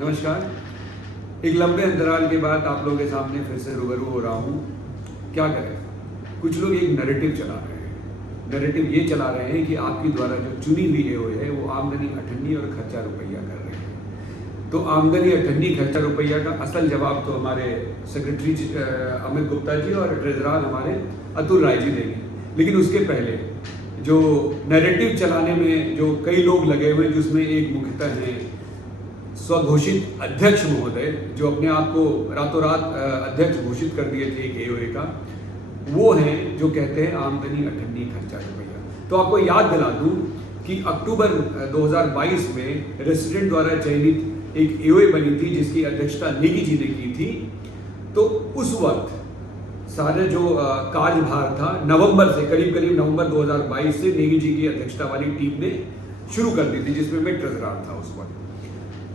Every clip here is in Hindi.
नमस्कार। एक लंबे अंतराल के बाद आप लोगों के सामने फिर से रूबरू हो रहा हूँ। क्या करें, कुछ लोग एक नैरेटिव चला रहे हैं। नैरेटिव ये चला रहे हैं कि आपकी द्वारा जो चुनी हुई है वो आमदनी अठन्नी और खर्चा रुपया कर रहे हैं। तो आमदनी अठन्नी खर्चा रुपया का असल जवाब तो हमारे सेक्रेटरी अमित गुप्ता जी और ट्रेजरर हमारे अतुल राय जी देंगे। लेकिन उसके पहले जो नैरेटिव चलाने में जो कई लोग लगे हुए, जिसमें एक मुख्यतः हैं स्वघोषित अध्यक्ष महोदय, जो अपने आप को रातों रात अध्यक्ष घोषित कर दिए थे एओए का, वो हैं जो कहते हैं आमदनी अठन्नी खर्चा रुपया। तो आपको याद दिला दूं कि अक्टूबर 2022 में रेसिडेंट द्वारा चयनित एक एओए बनी थी जिसकी अध्यक्षता नेगी जी ने की थी। तो उस वक्त सारे जो कार्यभार था नवंबर से करीब नवंबर 2022 से नेगी जी की अध्यक्षता वाली टीम ने शुरू कर दी थी, जिसमें मैं ट्रेजरर था उस वक्त।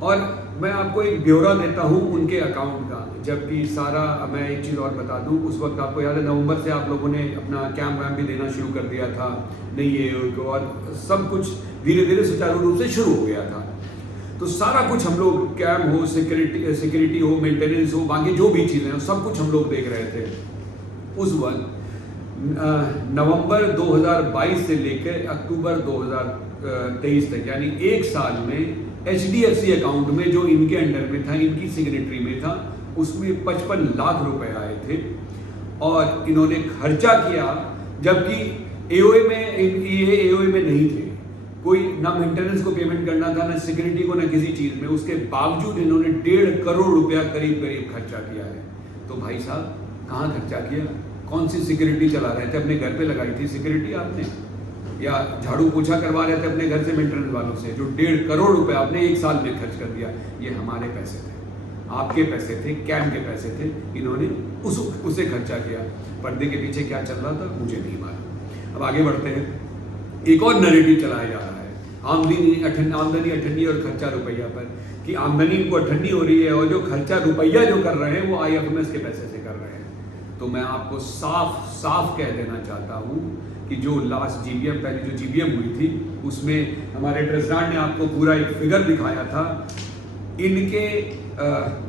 और मैं आपको एक ब्यौरा देता हूं उनके अकाउंट का, जबकि सारा मैं एक चीज़ और बता दूं, उस वक्त आपको याद है नवंबर से आप लोगों ने अपना कैंप वैम्प भी देना शुरू कर दिया था नई एओए को, और सब कुछ धीरे धीरे सुचारू रूप से शुरू हो गया था। तो सारा कुछ हम लोग कैंप हो, सिक्योरिटी हो, मेंटेनेंस हो, बाकी जो भी चीज़ें हो, सब कुछ हम लोग देख रहे थे। उस वक्त नवंबर 2022 से लेकर अक्टूबर 2023 तक, यानी एक साल में HDFC अकाउंट में जो इनके अंडर में था, इनकी सिग्नेटरी में था, उसमें 55 लाख रुपए आए थे। और इन्होंने खर्चा किया, जबकि एओए में ये एओए में नहीं थे, कोई ना मेंटेनेंस को पेमेंट करना था, ना सिक्योरिटी को, ना किसी चीज में। उसके बावजूद इन्होंने 1.5 करोड़ रुपया करीब खर्चा किया है। तो भाई साहब, कहाँ खर्चा किया? कौन सी सिक्योरिटी चला रहे थे? अपने घर पे लगाई थी सिक्योरिटी आपने, या झाड़ू पोछा करवा रहे थे अपने घर से मेंटेनेंस वालों से? जो 1.5 करोड़ रुपए आपने एक साल में खर्च कर दिया, ये हमारे पैसे थे, आपके पैसे थे, कैंप के पैसे थे। इन्होंने उसे खर्चा किया। पर्दे के पीछे क्या चल रहा था मुझे नहीं मालूम। अब आगे बढ़ते हैं। एक और नैरेटिव चलाया जा रहा है आमदनी अठन्नी और खर्चा रुपया पर, कि आमदनी इनको अठन्नी हो रही है और जो खर्चा रुपया जो कर रहे हैं वो IFMS के पैसे से कर रहे हैं। तो मैं आपको साफ साफ कह देना चाहता हूँ कि जो लास्ट GBM, पहले जो GBM हुई थी, उसमें हमारे ट्रेजरर ने आपको पूरा एक फिगर दिखाया था। इनके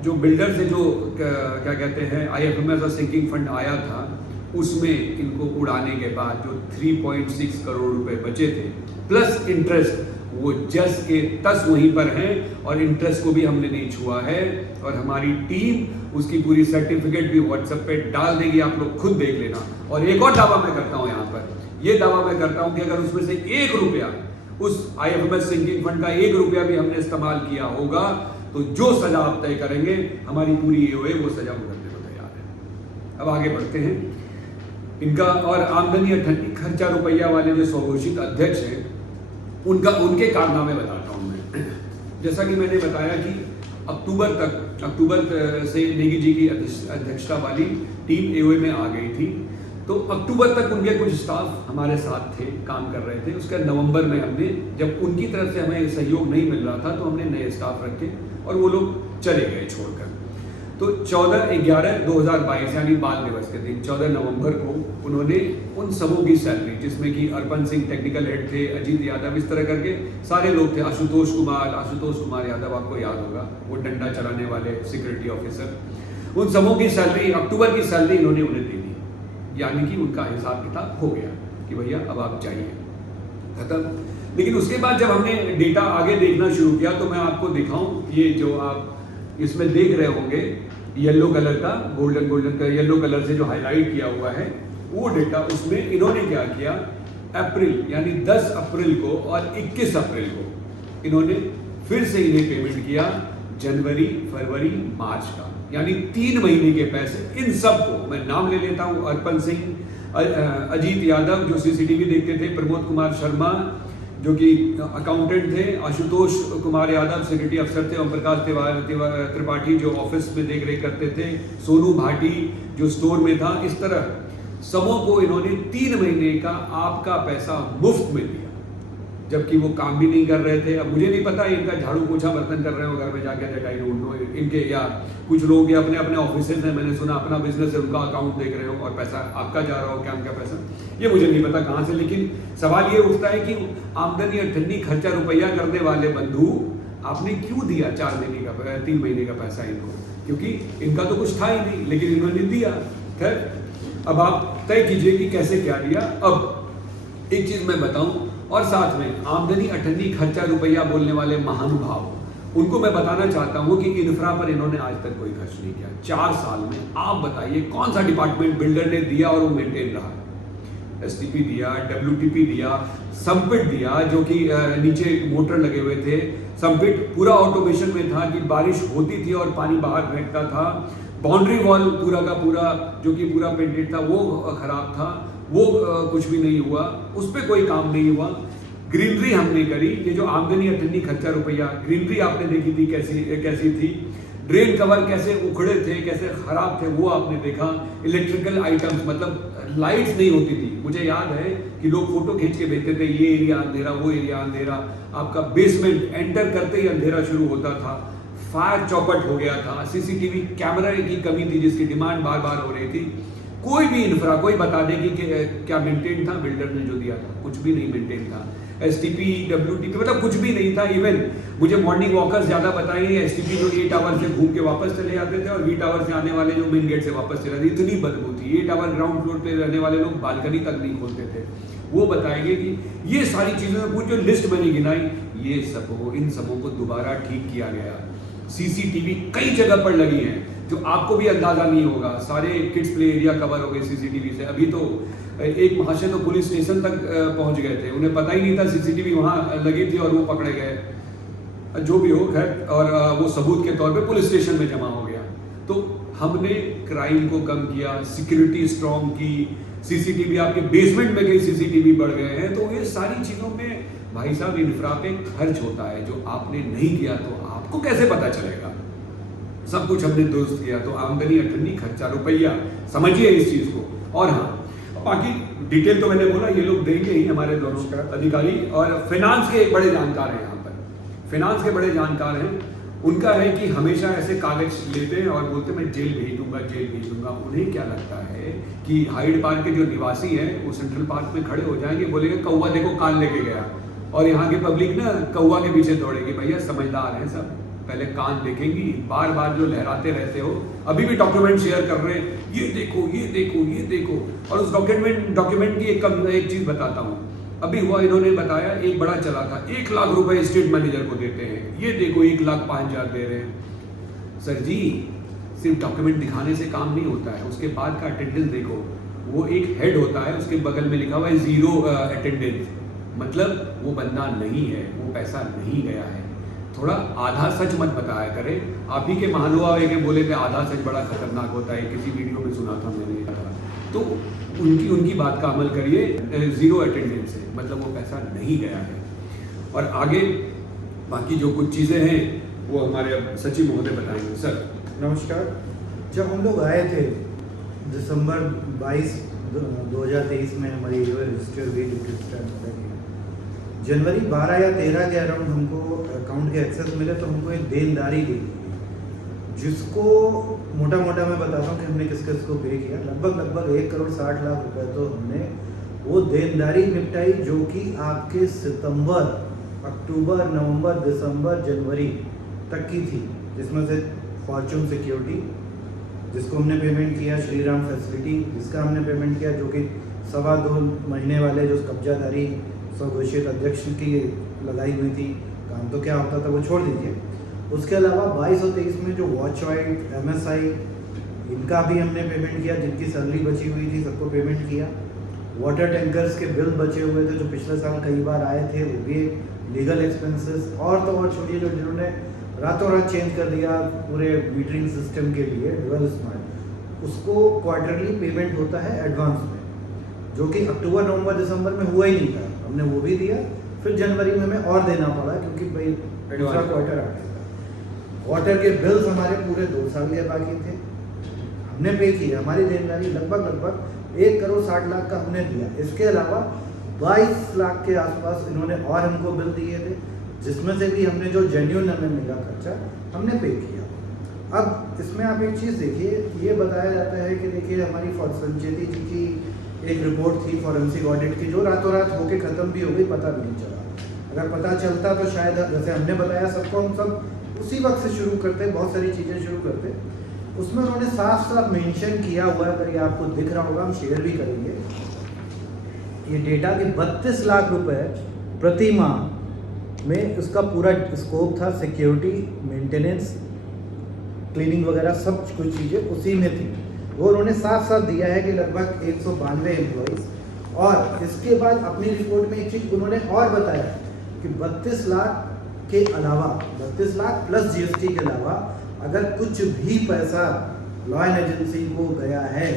जो बिल्डर से जो क्या कहते हैं IFMS और सिंकिंग फंड आया था, उसमें इनको उड़ाने के बाद जो 3.6 करोड़ रुपए बचे थे प्लस इंटरेस्ट, वो जस के तस वहीं पर हैं, और इंटरेस्ट को भी हमने नहीं छुआ है। और हमारी टीम उसकी पूरी सर्टिफिकेट भी व्हाट्सएप पे डाल देगी, आप लोग खुद देख लेना। और एक और दावा मैं करता हूँ यहाँ पर, ये दावा मैं करता हूँ कि अगर उसमें से 1 रुपया, उस IFMS सिंकिंग फंड का 1 रुपया भी हमने इस्तेमाल किया होगा, तो जो सजा आप तय करेंगे, हमारी पूरी एओए वो सजा भुगतने को तैयार है। अब आगे बढ़ते हैं। इनका और आमदनी अठन्नी खर्चा रुपया वाले जो स्वघोषित अध्यक्ष हैं, उनके कारनामे बताता हूं मैं। जैसा कि मैंने बताया कि अक्टूबर से नेगी जी की अध्यक्षता वाली टीम एओए में आ गई थी। तो अक्टूबर तक उनके कुछ स्टाफ हमारे साथ थे, काम कर रहे थे। उसके नवंबर में हमने, जब उनकी तरफ से हमें सहयोग नहीं मिल रहा था, तो हमने नए स्टाफ रखे और वो लोग चले गए छोड़कर। तो 14/11/2022 यानी बाल दिवस के दिन 14 नवंबर को उन्होंने उन सबों की सैलरी, जिसमें कि अर्पण सिंह टेक्निकल हेड थे, अजीत यादव, इस तरह करके सारे लोग थे, आशुतोष कुमार यादव आपको याद होगा, वो डंडा चलाने वाले सिक्योरिटी ऑफिसर, उन सबों की सैलरी, अक्टूबर की सैलरी इन्होंने उन्हें दे दी। यानी कि उनका हिसाब किताब हो गया कि भैया अब आप जाइए, खत्म। लेकिन उसके बाद जब हमने डेटा आगे देखना शुरू किया, तो मैं आपको दिखाऊं, ये जो आप इसमें देख रहे होंगे येलो कलर का, गोल्डन का येलो कलर से जो हाईलाइट किया हुआ है, वो डेटा, उसमें इन्होंने क्या किया, अप्रैल यानी 10 अप्रैल को और 21 अप्रैल को इन्होंने फिर से इन्हें पेमेंट किया, जनवरी, फरवरी, मार्च का, यानी 3 महीने के पैसे इन सबको। मैं नाम ले लेता हूं, अर्पण सिंह, अजीत यादव जो CCTV देखते थे, प्रमोद कुमार शर्मा जो कि अकाउंटेंट थे, आशुतोष कुमार यादव सिक्योरिटी अफसर थे, ओम प्रकाश त्रिपाठी जो ऑफिस में देख रेख करते थे, सोनू भाटी जो स्टोर में था। इस तरह सबों को इन्होंने 3 महीने का आपका पैसा मुफ्त में दिया, जबकि वो काम भी नहीं कर रहे थे। अब मुझे नहीं पता इनका झाड़ू पोछा बर्तन कर रहे हो घर में जाके, दैट आई डोंट नो इनके, या कुछ लोग ये अपने अपने ऑफिस में, मैंने सुना अपना बिजनेस है, उनका अकाउंट देख रहे हो और पैसा आपका जा रहा हो, कैंप का पैसा, ये मुझे नहीं पता कहाँ से। लेकिन सवाल ये उठता है कि आमदनी अठन्नी खर्चा रुपया करने वाले बंधु आपने क्यों दिया 4 महीने का 3 महीने का पैसा इनको? क्योंकि इनका तो कुछ था ही नहीं, लेकिन इन्होंने दिया। खैर, अब आप तय कीजिए कि कैसे क्या दिया। अब एक चीज मैं बताऊं, और साथ में आमदनी अठन्नी खर्चा रुपया बोलने वाले महानुभाव, उनको मैं बताना चाहता हूं कि इंफ्रा पर इन्होंने आज तक कोई खर्च नहीं किया। 4 साल में आप बताइए कौन सा डिपार्टमेंट बिल्डर ने दिया और वो मेंटेन रहा? एसटीपी दिया, डब्ल्यूटीपी दिया, संपिट दिया जो कि नीचे मोटर लगे हुए थे। संपिट पूरा ऑटोमेशन में था कि बारिश होती थी और पानी बाहर फेंकता था। बाउंड्री वॉल पूरा का पूरा जो कि पूरा पेंटेड था वो खराब था, वो कुछ भी नहीं हुआ, उस पर कोई काम नहीं हुआ। ग्रीनरी हमने करी, ये जो आमदनी अठन्नी खर्चा रुपया, ग्रीनरी आपने देखी थी कैसी थी। ड्रेन कवर कैसे उखड़े थे, कैसे खराब थे, वो आपने देखा। इलेक्ट्रिकल आइटम्स, मतलब लाइट्स नहीं होती थी। मुझे याद है कि लोग फोटो खींच के भेजते थे, ये एरिया अंधेरा, वो एरिया अंधेरा। आपका बेसमेंट एंटर करते ही अंधेरा शुरू होता था। फायर चौपट हो गया था। सीसीटीवी कैमरा की कमी थी जिसकी डिमांड बार बार हो रही थी। कोई भी इंफ्रा, कोई बता दे कि क्या मेंटेन था? बिल्डर ने जो दिया था कुछ भी नहीं मेंटेन था। एसटीपी, डब्ल्यूटीपी, मतलब कुछ भी नहीं था। इवन मुझे मॉर्निंग वॉकर्स ज्यादा बताएंगे, एसटीपी जो ए टावर से घूम के वापस चले जाते थे और बी टावर से आने वाले जो मेन गेट से वापस चले जाते, इतनी बदबू थी। ए टावर ग्राउंड फ्लोर पे रहने वाले लोग बालकनी तक नहीं खोलते थे। वो बताएंगे कि ये सारी चीजों में पूरी जो लिस्ट मैंने गिनाई, ये सब इन सबों को दोबारा ठीक किया गया। सीसीटीवी कई जगह पर लगी हैं जो आपको भी अंदाजा नहीं होगा। सारे किड्स प्ले एरिया कवर हो गए सीसीटीवी से। अभी तो एक महाशय तो पुलिस स्टेशन तक पहुंच गए थे, उन्हें पता ही नहीं था सीसीटीवी वहां लगी थी और वो पकड़े गए। जो भी हो, खैर, और वो सबूत के तौर पे पुलिस स्टेशन में जमा हो गया। तो हमने क्राइम को कम किया, सिक्योरिटी स्ट्रॉन्ग की, सीसीटीवी आपके बेसमेंट में कई सीसीटीवी बढ़ गए हैं। तो ये सारी चीजों में भाई साहब इंफ्रा पे खर्च होता है, जो आपने नहीं किया तो आपको कैसे पता चलेगा? सब कुछ हमने दुरुस्त किया। तो आमदनी अठन्नी खर्चा रुपया, समझिए इस चीज को। और हाँ, बाकी डिटेल तो मैंने बोला, ये लोग देंगे ही हमारे दोनों अधिकारी। और फाइनेंस के बड़े जानकार हैं यहाँ पर, फाइनेंस के बड़े जानकार हैं। उनका है कि हमेशा ऐसे कागज लेते हैं और बोलते मैं जेल भेज दूंगा, जेल भेज दूंगा। उन्हें क्या लगता है कि हाइड पार्क के जो निवासी हैं वो सेंट्रल पार्क में खड़े हो जाएंगे, बोलेंगे कौवा देखो कान लेके गया, और यहाँ की पब्लिक ना कौवा के पीछे दौड़ेगी। भैया समझदार हैं सब, पहले कान देखेंगी। बार बार जो लहराते रहते हो, अभी भी डॉक्यूमेंट शेयर कर रहे हैं, ये देखो ये देखो ये देखो। और उस डॉक्यूमेंट की एक चीज बताता हूँ। अभी हुआ, इन्होंने बताया एक बड़ा चला था, 1 लाख रुपए स्टेट मैनेजर को देते हैं। ये देखो 1,05,000 दे रहे हैं। सर जी, सिर्फ डॉक्यूमेंट दिखाने से काम नहीं होता है, उसके बाद का अटेंडेंस देखो। वो एक हेड होता है, उसके बगल में लिखा हुआ है 0 अटेंडेंस, मतलब वो बंदा नहीं है, वो पैसा नहीं गया है। थोड़ा आधा सच मत बताया करें। आप ही के महानुभाव के बोले थे आधा सच बड़ा खतरनाक होता है, किसी वीडियो में सुना था मैंने। तो उनकी बात का अमल करिए। 0 अटेंडेंस है, मतलब वो पैसा नहीं गया है। और आगे बाकी जो कुछ चीज़ें हैं वो हमारे सचिव महोदय बताएंगे। सर नमस्कार। जब हम लोग आए थे दिसंबर 22 2023 में हमारी जो रजिस्टर हुई डिप्टी जनवरी 12 या 13 के अराउंड हमको अकाउंट के एक्सेस मिले, तो हमको एक देनदारी दी गई, जिसको मोटा मोटा मैं बताता हूँ कि हमने किस किस को पे किया। लगभग 1 करोड़ 60 लाख रुपए तो हमने वो देनदारी निपटाई, जो कि आपके सितंबर, अक्टूबर, नवंबर, दिसंबर, जनवरी तक की थी। जिसमें से फॉर्चून सिक्योरिटी जिसको हमने पेमेंट किया, श्रीराम फैसिलिटी जिसका हमने पेमेंट किया, जो कि 2.25 महीने वाले जो कब्जादारी स्वघोषित अध्यक्ष की लगाई हुई थी, काम तो क्या होता था वो छोड़ दीजिए। उसके अलावा 22 और 23 में जो वॉच वाइट, MSI, इनका भी हमने पेमेंट किया, जिनकी सैलरी बची हुई थी सबको पेमेंट किया। वाटर टैंकर्स के बिल बचे हुए थे जो पिछले साल कई बार आए थे, वो भी। लीगल एक्सपेंसेस और तो और छोड़िए, जो जिन्होंने रातों रात चेंज कर दिया पूरे मीटरिंग सिस्टम के लिए डुअल स्मार्ट, उसको क्वार्टरली पेमेंट होता है एडवांस में, जो कि अक्टूबर, नवंबर, दिसंबर में हुआ ही नहीं था। हमने वो भी दिया। फिर जनवरी में हमें और देना पड़ा क्योंकि भाई दूसरा क्वार्टर आ गया था। वाटर के बिल्स हमारे पूरे 2 साल के बाकी थे, हमने पे किया। हमारी देनदारी लगभग 1 करोड़ 60 लाख का हमने दिया। इसके अलावा 22 लाख के आसपास इन्होंने और हमको बिल दिए थे, जिसमें से भी हमने जो जेन्युइन हमें मिला खर्चा हमने पे किया। अब इसमें आप एक चीज़ देखिए, ये बताया जाता है कि देखिए हमारी संचेती जी की एक रिपोर्ट थी फॉरेंसिक ऑडिट की, जो रातों रात होके ख़त्म भी हो गई, पता भी नहीं चला। अगर पता चलता तो शायद जैसे हमने बताया सबको, हम सब उसी वक्त से शुरू करते, बहुत सारी चीज़ें शुरू करते। उसमें उन्होंने साफ साफ मेंशन किया हुआ है, अगर ये आपको दिख रहा होगा हम शेयर भी करेंगे ये डेटा, कि 32 लाख रुपए प्रति माह में इसका पूरा स्कोप था। सिक्योरिटी, मेंटेनेंस, क्लीनिंग वगैरह सब कुछ चीज़ें उसी में थी। वो उन्होंने साफ साफ दिया है कि लगभग 192 एम्प्लॉइज़। और इसके बाद अपनी रिपोर्ट में एक चीज़ उन्होंने और बताया कि 32 लाख के अलावा, 32 लाख प्लस जीएसटी के अलावा अगर कुछ भी पैसा लॉ एंड एजेंसी को गया है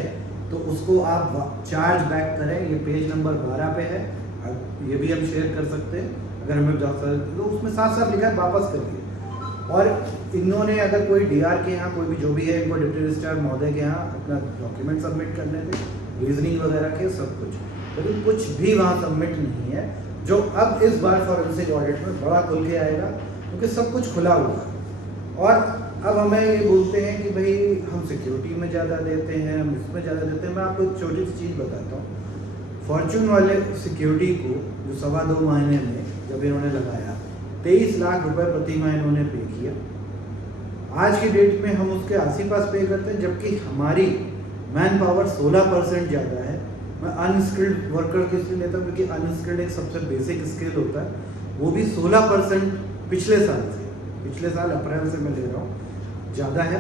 तो उसको आप चार्ज बैक करें। ये पेज नंबर 12 पे है, ये भी हम शेयर कर सकते हैं अगर हमें तो उसमें साफ साफ लिखा है वापस कर दिए। और इन्होंने अगर कोई डीआर के यहाँ कोई भी जो भी है, इनको डिप्टी रजिस्ट्रार महोदय के यहाँ अपना डॉक्यूमेंट सबमिट करने थे, रीजनिंग वगैरह के सब कुछ, लेकिन कुछ भी वहाँ सबमिट नहीं है, जो अब इस बार फॉरेंसिक ऑडिट में बड़ा खुल के आएगा, क्योंकि सब कुछ खुला हुआ है। और अब हमें ये बोलते हैं कि भाई हम सिक्योरिटी में ज़्यादा देते हैं, हम इसमें ज़्यादा देते हैं। मैं आपको एक छोटी सी चीज़ बताता हूँ। फॉर्चून वाले सिक्योरिटी को जो 2.25 महीने में जब इन्होंने लगाया, 23 लाख रुपए प्रति माह इन्होंने पे किया। आज की डेट में हम उसके आस-पास पे करते हैं, जबकि हमारी मैन पावर 16% ज़्यादा है। मैं अनस्किल्ड वर्कर के लिए लेता हूँ, क्योंकि अनस्किल्ड एक सबसे बेसिक स्किल होता है, वो भी 16% पिछले साल अप्रैल से मैं ले रहा हूँ, ज़्यादा है।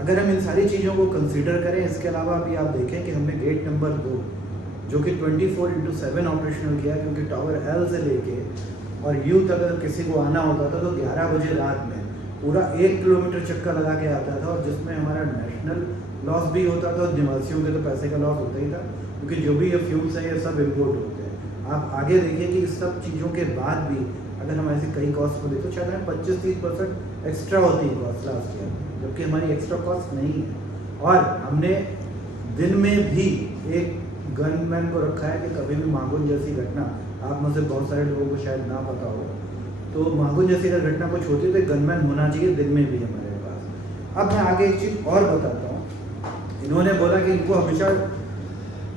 अगर हम इन सारी चीज़ों को कंसीडर करें, इसके अलावा भी आप देखें कि हमने गेट नंबर 2 जो कि 24/7 ऑपरेशनल किया, क्योंकि टावर एल से लेके और यू तक अगर किसी को आना होता था तो 11 बजे रात में पूरा 1 किलोमीटर चक्कर लगा के आता था, और जिसमें हमारा नेशनल लॉस भी होता था और निवासियों के तो पैसे का लॉस होता ही था, क्योंकि जो भी ये फ्यूल्स हैं ये सब इम्पोर्ट होते हैं। आप आगे देखिए कि इस सब चीज़ों के बाद भी अगर हम ऐसे कई कॉस्ट को देखते तो शायद 25-30% एक्स्ट्रा होती है कॉस्ट लास्ट ईयर, जबकि हमारी एक्स्ट्रा कॉस्ट नहीं है। और हमने दिन में भी एक गनमैन को रखा है कि कभी भी मांगुन जैसी घटना, आप में से बहुत सारे लोगों को शायद ना पता हो, तो मांगुन जैसी अगर घटना कुछ होती है तो एक गनमैन होना चाहिए दिन में भी हमारे पास। अब मैं आगे एक चीज़ और बताता हूँ। इन्होंने बोला कि इनको हमेशा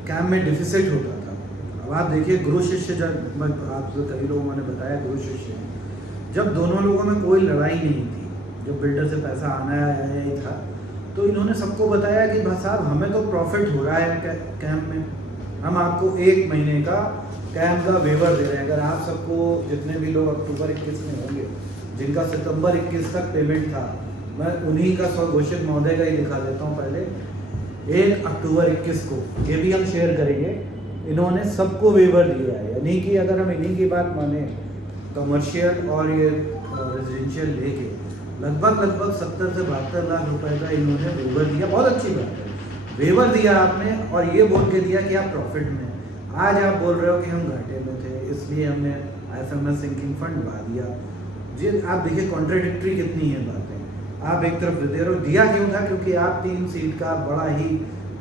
कैम्प में डिफिसिट होता था। अब आप देखिए गुरु शिष्य, जब आपसे कई लोगों ने बताया गुरु शिष्य, जब दोनों लोगों में कोई लड़ाई नहीं थी, जब बिल्डर से पैसा आना आया ही था, तो इन्होंने सबको बताया कि भाई साहब हमें तो प्रॉफिट हो रहा है कैंप में, हम आपको 1 महीने का कैंप का वेवर दे रहे हैं। अगर आप सबको, जितने भी लोग अक्टूबर 21 में होंगे, जिनका सितंबर 21 तक पेमेंट था, मैं उन्हीं का स्वघोषित महोदय का ही दिखा देता हूँ पहले। 1 अक्टूबर 21 को, ये भी हम शेयर करेंगे, इन्होंने सबको वेवर दिया है। यानी कि अगर हम इन्हीं की बात माने, कमर्शियल और ये रेजिडेंशियल लेके लगभग 70 से 72 लाख रुपए का इन्होंने वेवर दिया। बहुत अच्छी बात है, वेवर दिया आपने, और ये बोल के दिया कि आप प्रॉफिट में। आज आप बोल रहे हो कि हम घाटे में थे, इसलिए हमने IFMS सिंकिंग फंड बढ़ा दिया। जी आप देखिए कॉन्ट्राडिक्टरी कितनी है बातें। आप एक तरफ दे रहे हो, दिया क्यों था? क्योंकि आप 3 सीट का बड़ा ही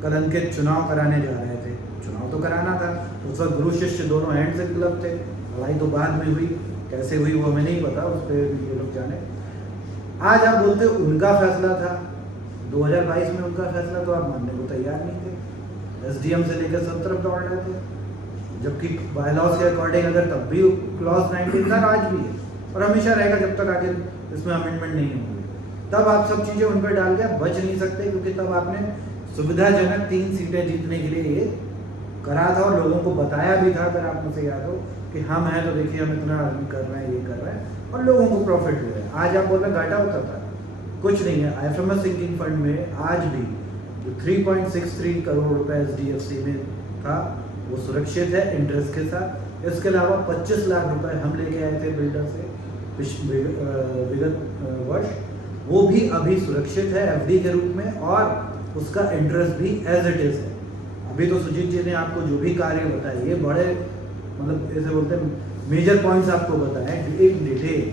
कलंकित चुनाव कराने जा रहे थे। चुनाव तो कराना था, उस वक्त गुरु शिष्य दोनों हैंड से क्लब थे। लड़ाई तो बाद में हुई, कैसे हुई वो हमें नहीं पता, उस पर ये लोग जाने। आज आप बोलते हो उनका फैसला था, 2022 में उनका फैसला, तो आप मानने को तैयार नहीं थे। SDM से लेकर सब तरफ दौड़ रहे थे, जबकि बायलॉज के अकॉर्डिंग अगर तब भी क्लॉज 19 था, आज भी है और हमेशा रहेगा जब तक आगे इसमें अमेंडमेंट नहीं होगी। तब आप सब चीज़ें उन पर डाल के आप बच नहीं सकते, क्योंकि तब आपने सुविधाजनक 3 सीटें जीतने के लिए ये करा था और लोगों को बताया भी था, अगर आप मुझे याद हो, कि हम हैं तो देखिए हम इतना कर रहे हैं, ये कर रहे हैं, और लोगों को प्रॉफिट हो रहा है। आज आप बोल रहे हैं घाटा होता था, कुछ नहीं है। IFMS सिंकिंग फंड में आज भी जो 3.63 करोड़ रुपए SDFC में था वो सुरक्षित है इंटरेस्ट के साथ। इसके अलावा 25 लाख रुपए हम लेके आए थे बिल्डर से विगत वर्ष, वो भी अभी सुरक्षित है FD के रूप में, और उसका इंटरेस्ट भी एज इट इज है। अभी तो सुजीत जी ने आपको जो भी कार्य बताए, ये बड़े मतलब ऐसे बोलते हैं मेजर पॉइंट्स आपको बताए कि एक डिटेल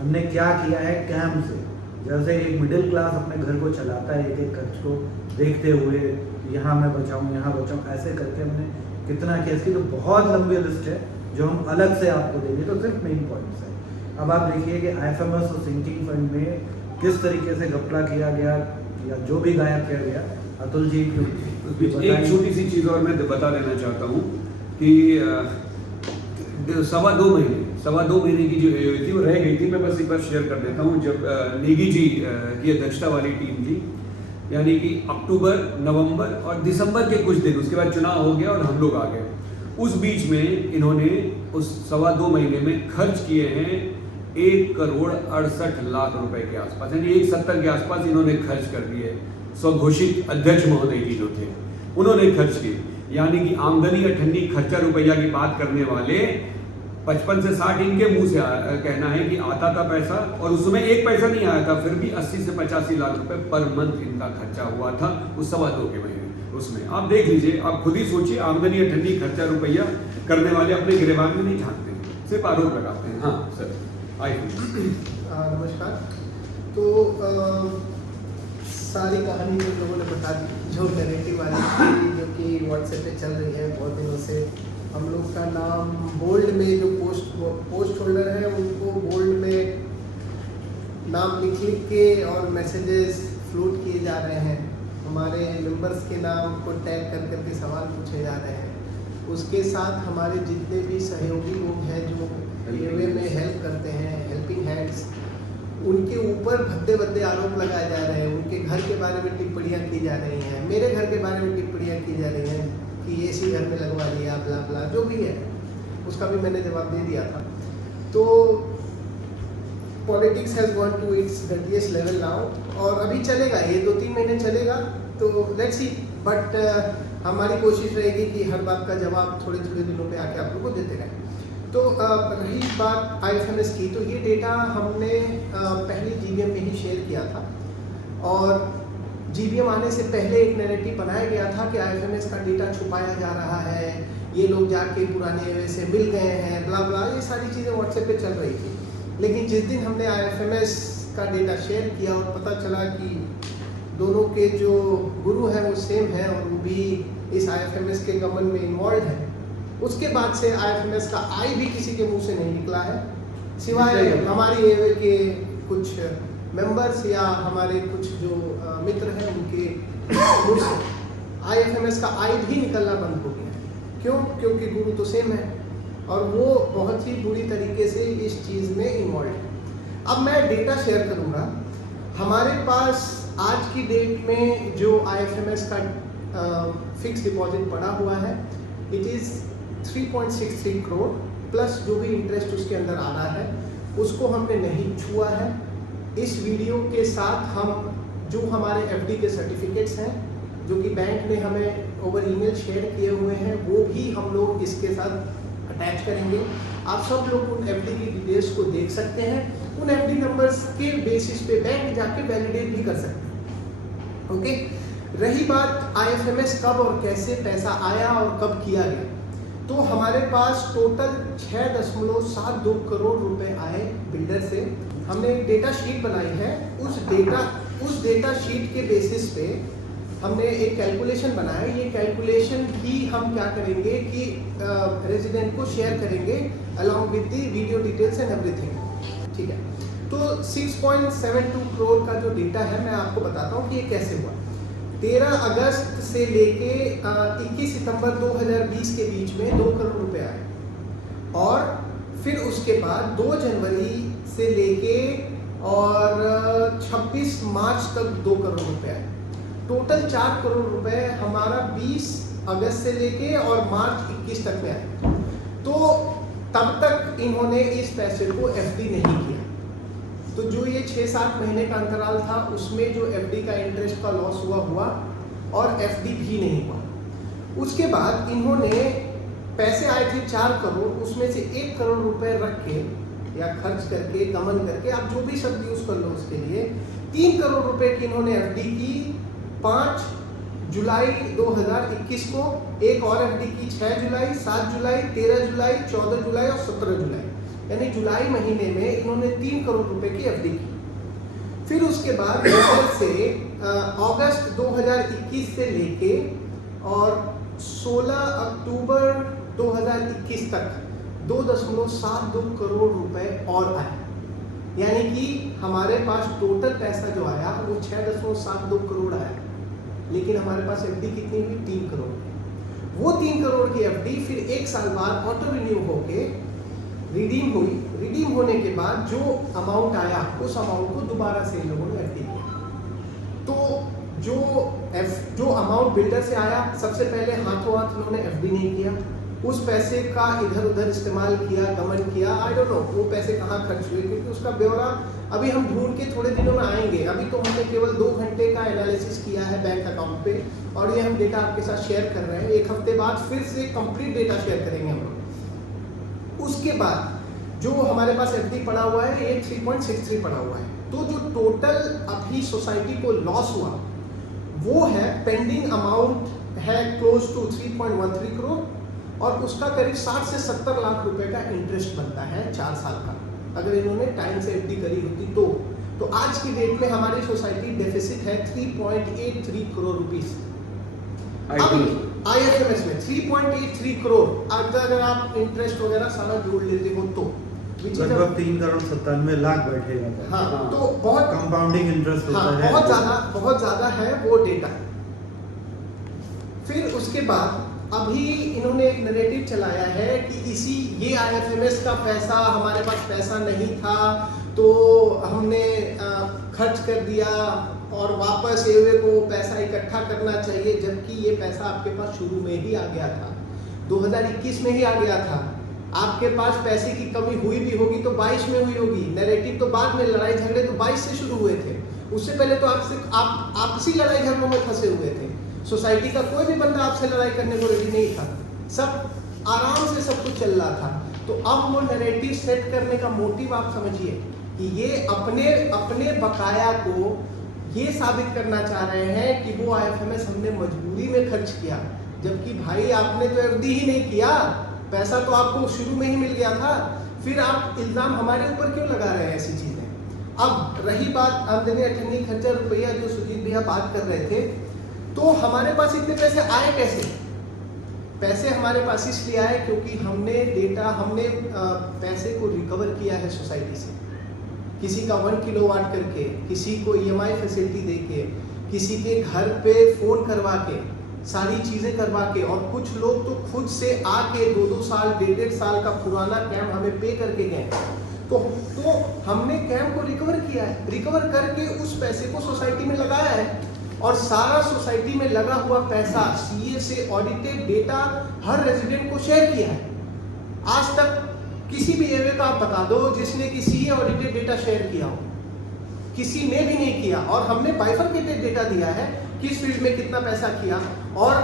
हमने क्या किया है कैम्प से। जैसे एक मिडिल क्लास अपने घर को चलाता है, एक खर्च को देखते हुए, यहाँ मैं बचाऊँ, यहाँ बचाऊँ, ऐसे करके हमने कितना किया। इसकी तो बहुत लंबी लिस्ट है जो हम अलग से आपको देंगे, तो सिर्फ मेन पॉइंट्स है। अब आप देखिए कि IFMS और सिंकिंग फंड में किस तरीके से घपला किया गया या जो भी गायब किया गया। अतुल जी एक छोटी सी चीज़ और मैं बता देना चाहता हूँ कि सवा दो महीने की जो AOA थी वो रह गई थी। मैं बस एक बार शेयर कर देता हूँ। जब नेगी जी की अध्यक्षता वाली टीम थी, यानी कि अक्टूबर, नवंबर और दिसंबर के कुछ दिन, उसके बाद चुनाव हो गया और हम लोग आ गए। उस बीच में इन्होंने उस सवा दो महीने में खर्च किए हैं 1,68,00,000 रुपए के आसपास, यानी 1,70 के आसपास इन्होंने खर्च कर दिए। स्वघोषित अध्यक्ष महोदय जी जो थे उन्होंने खर्च किए, यानी कि आमदनी अठन्नी खर्चा रुपया की बात करने वाले 55 से 60 इनके मुंह से कहना है कि आता था पैसा, और उसमें एक पैसा नहीं आया था, फिर भी 80 से 85 लाख रुपए पर मंथ इनका खर्चा हुआ था उस सवा दो के महीने। उसमें आप देख लीजिए, आप खुद ही सोचिए, आमदनी अठन्नी खर्चा रुपया करने वाले अपने गिरेबान में नहीं झांकते, सिर्फ आरोप लगाते हैं। हाँ सर, नमस्कार। तो सारी कहानी जो लोगों ने बता दी, जो नेगेटिव वाली थी, जो कि व्हाट्सएप पे चल रही है बहुत दिनों से। हम लोग का नाम बोल्ड में, जो पोस्ट होल्डर है उनको बोल्ड में नाम लिख के और मैसेजेस फ्लोट किए जा रहे हैं। हमारे मेंबर्स के नाम को टैग कर करके सवाल पूछे जा रहे हैं। उसके साथ हमारे जितने भी सहयोगी लोग हैं जो AOA में हेल्प करते हैं, हेल्पिंग हैंड्स, उनके ऊपर भद्दे भद्दे आरोप लगाए जा रहे हैं। उनके घर के बारे में टिप्पणियाँ की जा रही हैं, मेरे घर के बारे में टिप्पणियाँ की जा रही हैं कि AC घर में लगवा दिया, ब्ला ब्ला, जो भी है उसका भी मैंने जवाब दे दिया था। तो politics has gone to its dirtiest level now, और अभी चलेगा, ये 2-3 महीने चलेगा, तो लेट्स सी। बट हमारी कोशिश रहेगी कि हर बात का जवाब थोड़े थोड़े दिनों पे आके आप लोगों को देते रहें। तो रही बात IFMS की, तो ये डेटा हमने पहले GBM में ही शेयर किया था, और GBM आने से पहले एक नैरेटिव बनाया गया था कि IFMS का डेटा छुपाया जा रहा है, ये लोग जाके पुराने AOA से मिल गए हैं, ब्ला ब्ला, ये सारी चीज़ें व्हाट्सएप पे चल रही थी। लेकिन जिस दिन हमने IFMS का डेटा शेयर किया और पता चला कि दोनों के जो गुरु हैं वो सेम हैं और वो भी इस IFMS के गमन में इन्वॉल्व है, उसके बाद से IFMS का आई भी किसी के मुंह से नहीं निकला है, सिवाय हमारी AOA के कुछ मेंबर्स या हमारे कुछ जो मित्र हैं उनके मुंह से IFMS का आई भी निकलना बंद हो गया। क्यों? क्योंकि गुरु तो सेम है और वो बहुत ही बुरी तरीके से इस चीज़ में इन्वॉल्व है। अब मैं डेटा शेयर करूँगा। हमारे पास आज की डेट में जो IFMS का फिक्स डिपॉजिट पड़ा हुआ है, इट इज़ 3.63 करोड़ प्लस जो भी इंटरेस्ट उसके अंदर आ रहा है, उसको हमने नहीं छुआ है। इस वीडियो के साथ हम जो हमारे FD के सर्टिफिकेट्स हैं, जो कि बैंक ने हमें ओवर ईमेल शेयर किए हुए हैं, वो भी हम लोग इसके साथ अटैच करेंगे। आप सब लोग उन FD की डिटेल्स को देख सकते हैं। उन FD नंबर्स के बेसिस पे बैंक जाके वैलिडेट भी कर सकते हैं। ओके, रही बात IFMS कब और कैसे पैसा आया और कब किया गया, तो हमारे पास टोटल 6.72 करोड़ रुपए आए बिल्डर से। हमने एक डेटा शीट बनाई है, उस डेटा शीट के बेसिस पे हमने एक कैलकुलेशन बनाया। ये कैलकुलेशन भी हम क्या करेंगे कि रेजिडेंट को शेयर करेंगे along with the video details and everything. ठीक है, तो 6.72 करोड़ का जो डेटा है मैं आपको बताता हूँ कि ये कैसे हुआ। 13 अगस्त से लेके 21 सितंबर 2020 के बीच में 2 करोड़ रुपए आए, और फिर उसके बाद 2 जनवरी से लेके और 26 मार्च तक 2 करोड़ रुपए आए। टोटल 4 करोड़ रुपए हमारा 20 अगस्त से लेके और मार्च 21 तक में आए। तो तब तक इन्होंने इस पैसे को FD नहीं किया, तो जो ये 6-7 महीने का अंतराल था उसमें जो FD का इंटरेस्ट का लॉस हुआ और FD भी नहीं हुआ। उसके बाद इन्होंने पैसे आए थे 4 करोड़, उसमें से 1 करोड़ रुपए रख के या खर्च करके, गमन करके, आप जो भी शब्द यूज कर लो उसके लिए, 3 करोड़ रुपए की इन्होंने FD की 5 जुलाई 2021 को, एक और FD की 6 जुलाई, 7 जुलाई, 13 जुलाई, 14 जुलाई और 17 जुलाई, यानी जुलाई महीने में इन्होंने 3 करोड़ रुपए की FD की। फिर उसके बाद से अगस्त 2021 से लेके और 16 अक्टूबर 2021 तक 2.72 करोड़ रुपए और आए, यानी कि हमारे पास टोटल पैसा जो आया वो 6.72 करोड़ आया, लेकिन हमारे पास FD कितनी हुई? 3 करोड़। वो 3 करोड़ की FD फिर 1 साल बाद ऑटो रिन्यू होके रिडीम हुई, रिडीम होने के बाद जो अमाउंट आया उस अमाउंट को दोबारा से इन लोगों ने एफडी किया। तो जो अमाउंट बिल्डर से आया, सबसे पहले हाथों हाथ उन्होंने एफडी नहीं किया, उस पैसे का इधर उधर इस्तेमाल किया, गमन किया, आई डोंट नो वो पैसे कहाँ खर्च हुए, क्योंकि उसका ब्यौरा अभी हम ढूंढ के थोड़े दिनों में आएंगे। अभी तो हमने केवल 2 घंटे का एनालिसिस किया है बैंक अकाउंट पे, और ये हम डेटा आपके साथ शेयर कर रहे हैं। 1 हफ्ते बाद फिर से कंप्लीट डेटा शेयर करेंगे हम लोग। उसके बाद जो हमारे पास एफडी पड़ा हुआ है ये 3.63 पड़ा हुआ है। तो जो टोटल अभी सोसाइटी को लॉस हुआ वो है, पेंडिंग अमाउंट है क्लोज टू 3.13 करोड़, और उसका करीब 60 से 70 लाख रुपए का इंटरेस्ट बनता है 4 साल का, अगर इन्होंने टाइम से एफडी करी होती तो आज की डेट में हमारी सोसाइटी डेफिसिट है 3.83 करोड़ रुपीस। IFMS में 3.83 करोड़, अगर आप इंटरेस्ट वगैरह सारा जोड़ लेते हो तो लगभग 3.97 करोड़ बैठेगा। हाँ, तो बहुत कंपाउंडिंग इंटरेस्ट होता हाँ, है, बहुत ज्यादा है वो डेटा। फिर उसके बाद अभी इन्होंने एक नैरेटिव चलाया है कि ये IFMS का पैसा, हमारे पास पैसा नहीं था तो हमने खर्च कर दिया और वापस एवे को पैसा इकट्ठा करना चाहिए, जबकि ये पैसा आपके पास शुरू में ही आ गया था, 2021 में ही आ गया था। आपके पास पैसे की कमी हुई भी होगी तो 22 में हुई होगी। नैरेटिव तो बाद में, लड़ाई झगड़े तो 22 से शुरू हुए थे, उससे पहले तो आपसी लड़ाई झगड़ों में फंसे हुए थे। सोसाइटी का कोई भी बंदा आपसे लड़ाई करने को रेडी नहीं था, सब आराम से सब कुछ चल रहा था। तो अब वो नैरेटिव सेट करने का मोटिव आप समझिए कि ये अपने बकाया को ये साबित करना चाह रहे हैं कि वो IFMS हमने मजबूरी में खर्च किया, जबकि भाई आपने तो एफडी ही नहीं किया, पैसा तो आपको शुरू में ही मिल गया था, फिर आप इल्जाम हमारे ऊपर क्यों लगा रहे हैं ऐसी चीजें। अब रही बात आमदनी अठन्नी खर्चा रुपया, जो सुजीत भैया बात कर रहे थे, तो हमारे पास इतने पैसे आए कैसे? पैसे हमारे पास इसलिए आए क्योंकि हमने पैसे को रिकवर किया है सोसाइटी से। किसी का 1 किलोवाट करके, किसी को EMI फैसिलिटी देके, किसी के घर पे फोन करवा के, सारी चीजें करवा के, और कुछ लोग तो खुद से आके 2-2 साल 1.5 साल का पुराना कैंप हमें पे करके गए। तो हमने कैंप को रिकवर किया है, रिकवर करके उस पैसे को सोसाइटी में लगाया है, और सारा सोसाइटी में लगा हुआ पैसा CA से ऑडिटेड डेटा हर रेजिडेंट को शेयर किया है। आज तक किसी भी एरिया का आप बता दो जिसने कि CA ऑडिटेड डेटा शेयर किया हो, किसी ने भी नहीं किया। और हमने बाइफरकेटेड डेटा दिया है, किस फील्ड में कितना पैसा किया और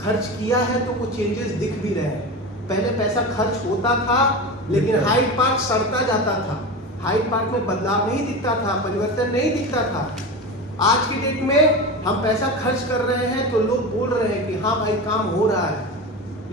खर्च किया है, तो कुछ चेंजेस दिख भी रहे हैं। पहले पैसा खर्च होता था लेकिन हाइड पार्क सड़ता जाता था, हाइड पार्क में बदलाव नहीं दिखता था, परिवर्तन नहीं दिखता था। आज की डेट में हम पैसा खर्च कर रहे हैं तो लोग बोल रहे हैं कि हाँ भाई काम हो रहा है।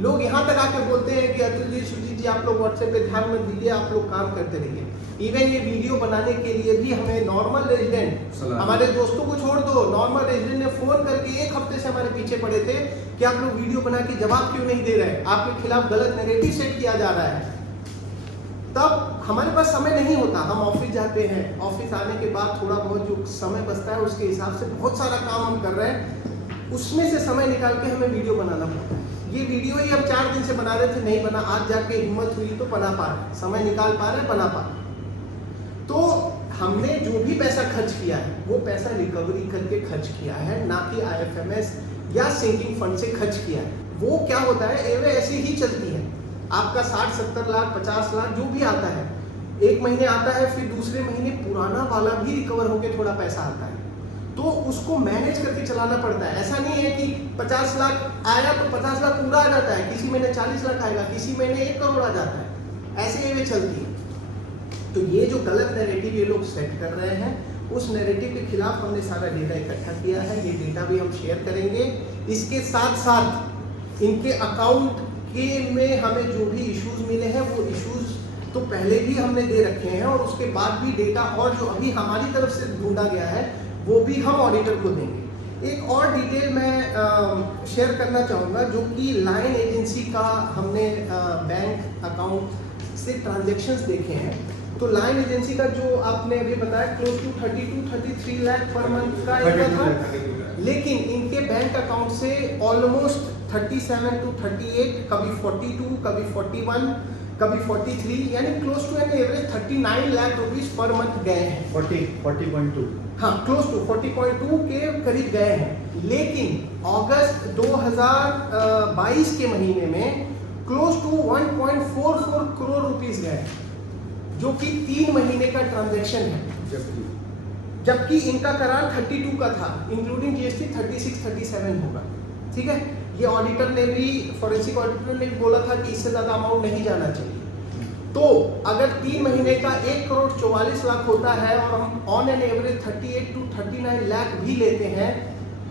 लोग यहाँ तक आके बोलते हैं कि अतुल जी, सुजीत जी, आप लोग व्हाट्सएप पे ध्यान मत दीजिए, आप लोग काम करते रहिए। इवन ये वीडियो बनाने के लिए भी हमें नॉर्मल रेजिडेंट, हमारे दोस्तों को छोड़ दो, नॉर्मल रेजिडेंट ने फोन करके 1 हफ्ते से हमारे पीछे पड़े थे कि आप लोग वीडियो बना के जवाब क्यों नहीं दे रहे, आपके खिलाफ गलत नैरेटिव सेट किया जा रहा है। तब हमारे पास समय नहीं होता, हम ऑफिस जाते हैं, ऑफिस आने के बाद थोड़ा बहुत जो समय बचता है उसके हिसाब से बहुत सारा काम हम कर रहे हैं, उसमें से समय निकाल के हमें वीडियो बनाना पड़ता है। ये वीडियो ही हम 4 दिन से बना रहे थे, नहीं बना, आज जाके हिम्मत हुई तो बना पा रहे, समय निकाल पा रहे, बना पा रहे। तो हमने जो भी पैसा खर्च किया है वो पैसा रिकवरी करके खर्च किया है, ना कि IFMS या सिंकिंग फंड से खर्च किया है। वो क्या होता है, एवे ऐसी ही चलती है, आपका 60-70 लाख 50 लाख जो भी आता है, 1 महीने आता है, फिर दूसरे महीने पुराना वाला भी रिकवर होके थोड़ा पैसा आता है, तो उसको मैनेज करके चलाना पड़ता है। ऐसा नहीं है कि 50 लाख आया तो 50 लाख पूरा आ जाता है, किसी महीने 40 लाख आएगा, किसी महीने 1 करोड़ आ जाता है, ऐसे ही वे चलती है। तो ये जो गलत नैरेटिव ये लोग सेट कर रहे हैं, उस नैरेटिव के खिलाफ हमने सारा डेटा इकट्ठा किया है, ये डेटा भी हम शेयर करेंगे। इसके साथ साथ इनके अकाउंट के में हमें जो भी इश्यूज मिले हैं वो इश्यूज तो पहले भी हमने दे रखे हैं, और उसके बाद भी डेटा और जो अभी हमारी तरफ से ढूंढा गया है वो भी हम ऑडिटर को देंगे। एक और डिटेल मैं शेयर करना चाहूँगा, जो कि लाइन एजेंसी का हमने बैंक अकाउंट से ट्रांजैक्शंस देखे हैं। तो लाइन एजेंसी का जो आपने अभी बताया close to 32-33 lakh per month का इनका था, लेकिन इनके बैंक अकाउंट से ऑलमोस्ट 37 to 38, कभी 42, कभी 41, कभी 43, यानी close to an average 39 lakh rupees per month गए हैं। 40.2। हाँ, क्लोज टू 40.2 के करीब गए हैं। लेकिन अगस्त 2022 के महीने में क्लोज टू 1.44 करोड़ रुपीस गए, जो कि 3 महीने का ट्रांजैक्शन है। जबकि इनका करार 32 का था, इंक्लूडिंग जीएसटी 36-37 होगा। ठीक है, ये ऑडिटर ने भी, फॉरेंसिक ऑडिटर ने भी बोला था कि इससे ज़्यादा अमाउंट नहीं जाना चाहिए। तो अगर 3 महीने का 1 करोड़ 44 लाख होता है और हम on an average 38 to 39 lakh भी लेते हैं,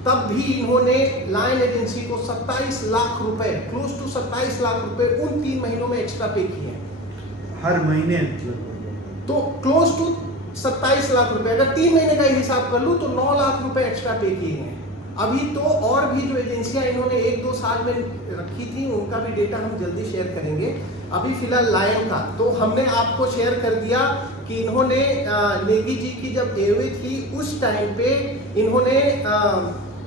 तब भी इन्होंने लायन एजेंसी को 27 लाख रुपए, क्लोज टू 27 लाख रुपए उन 3 महीनों में एक्स्ट्रा पे किए हैं हर महीने। तो क्लोज टू 27 लाख रुपए, अगर 3 महीने का हिसाब कर लूँ तो 9 लाख रुपए एक्स्ट्रा पे किए हैं। अभी तो और भी जो एजेंसियां इन्होंने 1-2 साल में रखी थी, उनका भी डेटा हम जल्दी शेयर करेंगे। अभी फिलहाल लायन का तो हमने आपको शेयर कर दिया कि इन्होंने नेगी जी की जब एवे थी उस टाइम पे इन्होंने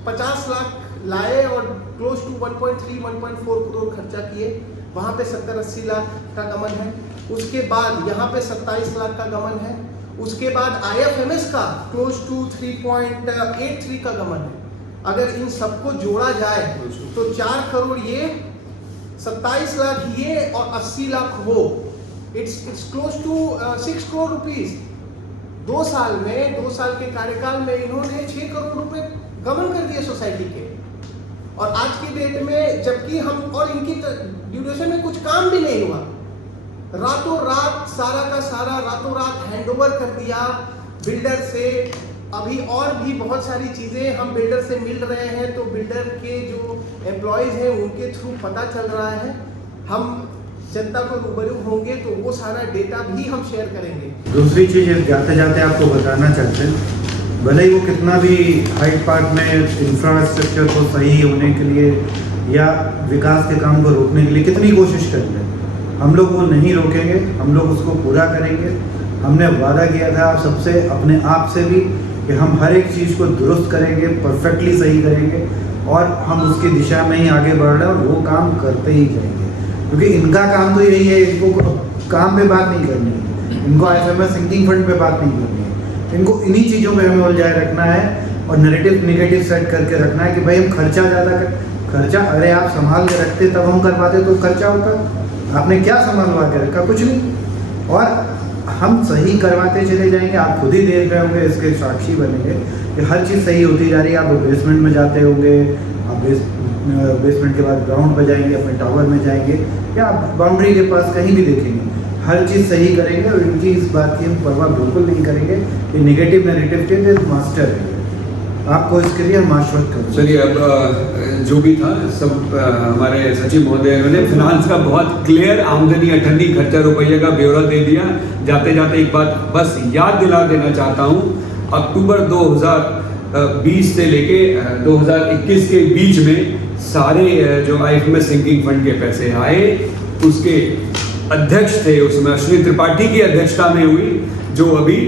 50 लाख लाए और क्लोज टू 1.3-1.4 करोड़ खर्चा किए। वहाँ पे 70-80 लाख का गमन है। उसके बाद यहाँ पे 27 लाख का गमन है। उसके बाद IFMS का क्लोज टू 3.83 का गमन है। अगर इन सबको जोड़ा जाए तो 4 करोड़ ये, 27 लाख ये और 80 लाख वो, it's close to 6 crore rupees. 2 साल में, 2 साल के कार्यकाल में इन्होंने 6 करोड़ रुपए गमन कर दिए सोसाइटी के। और आज की डेट में जबकि हम, और इनकी ड्यूरेशन में कुछ काम भी नहीं हुआ, रातों रात सारा का सारा रातों रात हैंडओवर कर दिया बिल्डर से। अभी और भी बहुत सारी चीज़ें हम बिल्डर से मिल रहे हैं, तो बिल्डर के जो एम्प्लॉयज़ हैं उनके थ्रू पता चल रहा है। हम जनता को रूबरू होंगे तो वो सारा डेटा भी हम शेयर करेंगे। दूसरी चीज़ जाते जाते आपको बताना चाहते हैं, भले ही वो कितना भी हाइड पार्क में इंफ्रास्ट्रक्चर को सही होने के लिए या विकास के काम को रोकने के लिए कितनी कोशिश कर ले, हम लोग वो नहीं रोकेंगे, हम लोग उसको पूरा करेंगे। हमने वादा किया था आप सबसे, अपने आप से भी, कि हम हर एक चीज़ को दुरुस्त करेंगे, परफेक्टली सही करेंगे और हम उसकी दिशा में ही आगे बढ़ रहे हैं और वो काम करते ही जाएंगे। क्योंकि इनका काम तो यही है, इनको काम पे बात नहीं करनी है, इनको IFMS सिंकिंग फंड पे बात नहीं करनी है, इनको इन्हीं चीज़ों पे हमें उलझाए रखना है और नैरेटिव नेगेटिव सेट करके रखना है कि भाई हम खर्चा ज़्यादा खर्चा अरे आप संभाल के रखते तब हम करवाते तो खर्चा होता। आपने क्या संभालवा के रखा? कुछ नहीं। और हम सही करवाते चले जाएंगे, आप खुद ही देख रहे होंगे, इसके साक्षी बनेंगे कि हर चीज़ सही होती जा रही है। आप बेसमेंट में जाते होंगे, आप बेसमेंट के बाद ग्राउंड पर जाएंगे, अपने टावर में जाएंगे या आप बाउंड्री के पास कहीं भी देखेंगे, हर चीज़ सही करेंगे और इनकी इस बात की हम परवाह बिल्कुल नहीं करेंगे कि नेगेटिव नैरेटिव के मास्टर है। आपको इसके लिए हम आश्वस्त करें। चलिए, अब जो भी था सब हमारे सचिव महोदय ने फिनांस का बहुत क्लियर आमदनी अठन्नी खर्चा रुपये का ब्यौरा दे दिया। जाते जाते एक बात बस याद दिला देना चाहता हूँ, अक्टूबर 2020 से लेके 2021 के बीच में सारे जो IFMS सिंकिंग फंड के पैसे आए, उसके अध्यक्ष थे उसमें अश्विनी त्रिपाठी की अध्यक्षता में हुई, जो अभी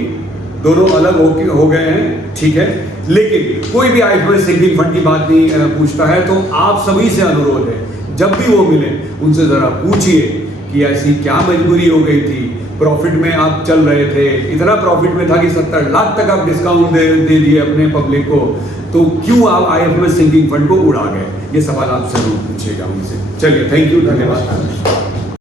दोनों अलग हो गए हैं। ठीक है, लेकिन कोई भी IFMS सिंकिंग फंड की बात नहीं पूछता है, तो आप सभी से अनुरोध है, जब भी वो मिले उनसे ज़रा पूछिए कि ऐसी क्या मजबूरी हो गई थी। प्रॉफिट में आप चल रहे थे, इतना प्रॉफिट में था कि 70 लाख तक आप डिस्काउंट दे दिए अपने पब्लिक को, तो क्यों आप IFMS सिंकिंग फंड को उड़ा गए? ये सवाल आप जरूर पूछिएगा उनसे। चलिए, थैंक यू, धन्यवाद।